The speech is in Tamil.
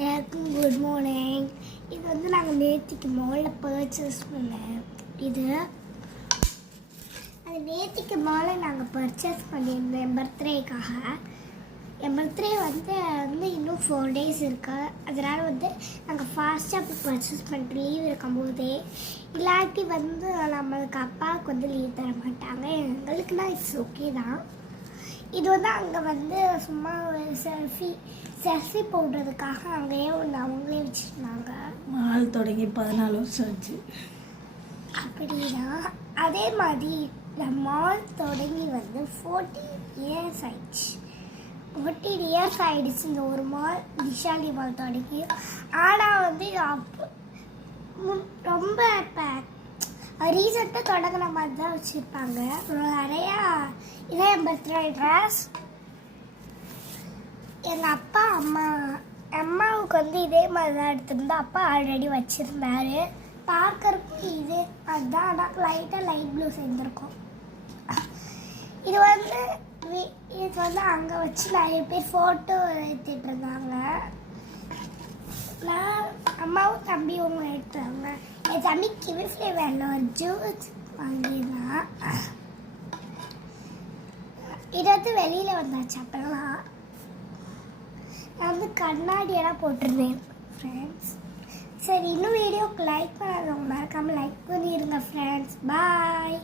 எல்லாருக்கும் குட் மார்னிங். இது வந்து நாங்கள் நேத்திக்கு மாலில் பர்ச்சேஸ் பண்ணேன். இது அந்த நேத்திக்கு மாலில் நாங்கள் பர்ச்சேஸ் பண்ணியிருந்தோம் என் பர்த்டேக்காக. என் பர்த்டே வந்து இன்னும் 4 days இருக்கு. அதனால் வந்து நாங்கள் ஃபாஸ்ட்டாக போய் பர்ச்சேஸ் பண்ணிட்டு லீவ் இருக்கும்போதே, இல்லாட்டி வந்து நம்மளுக்கு அப்பாவுக்கு வந்து லீவ் தர மாட்டாங்க. எங்களுக்குன்னா இட்ஸ் ஓகே தான். இது வந்து அங்கே வந்து சும்மா ஒரு செல்ஃபி போடுறதுக்காக அங்கேயே ஒன்று அவங்களே வச்சுருந்தாங்க. மால் தொடங்கி 14 வருஷம் ஆச்சு. அப்படின்னா அதே மாதிரி இந்த மால் தொடங்கி வந்து 14 years ஆயிடுச்சு. 14 years ஆயிடுச்சு இந்த ஒரு மால், விஷாலி மால் தொடங்கி. ஆனால் வந்து அப்போ ரொம்ப இப்போ ரீசெண்டாக தொடங்கின மாதிரி தான் வச்சுருப்பாங்க. நிறையா இதான் என் பர்த்டே ட்ரெஸ். எங்கள் அப்பா அம்மாவுக்கு வந்து இதே மாதிரி தான் எடுத்திருந்தா. அப்பா ஆல்ரெடி வச்சுருந்தாரு. பார்க்கறதுக்கு இதே அதுதான், ஆனால் லைட் ப்ளூ சேர்ந்துருக்கும். இது வந்து அங்கே வச்சு நிறைய பேர் ஃபோட்டோ எடுத்துகிட்டு இருந்தாங்க. நான் அம்மாவும் தம்பியும் எடுத்தாங்க. என் தம்பி கிவி ஃப்ளேவரில் ஒரு ஜூஸ் வாங்கியிருந்தான். இது வந்து வெளியில் வந்தாச்சு. அப்போல்லாம் நான் வந்து கண்ணாடியெல்லாம் போட்டிருந்தேன் ஃப்ரெண்ட்ஸ். சரி, இன்னும் வீடியோக்கு லைக் பண்ணாதவங்க மறக்காமல் லைக் பண்ணிடுங்க ஃப்ரெண்ட்ஸ். பாய்.